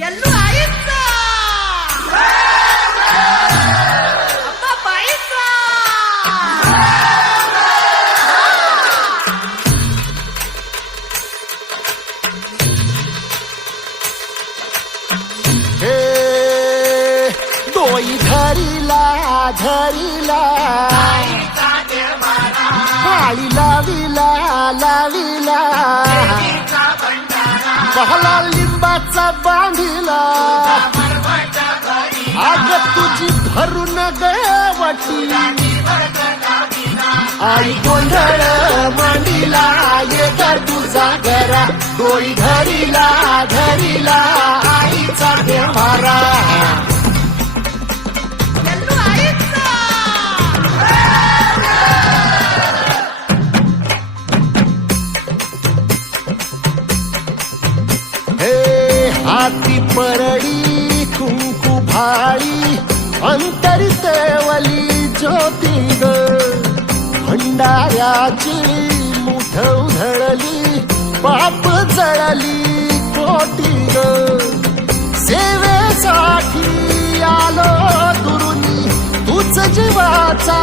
यल्लू आईचा अप्पा बाईचा हे डोई धरीला धरीला काळी लाविला लाविला पहला लिंबाचा बांधिला आग तुझी भरून गवटी आई गोंधळ मांडीला येत तुझा घरा डोई धरीला धरीला आईचा देवारा यल्लू आईचा हे हाती परडी कुंकू भाळी अंतरितेवली ज्योती ग भंडाऱ्याची मुठ उधळली पाप जळली कोटी ग सेवेसाठी आलो दुरुनी तूच जीवाचा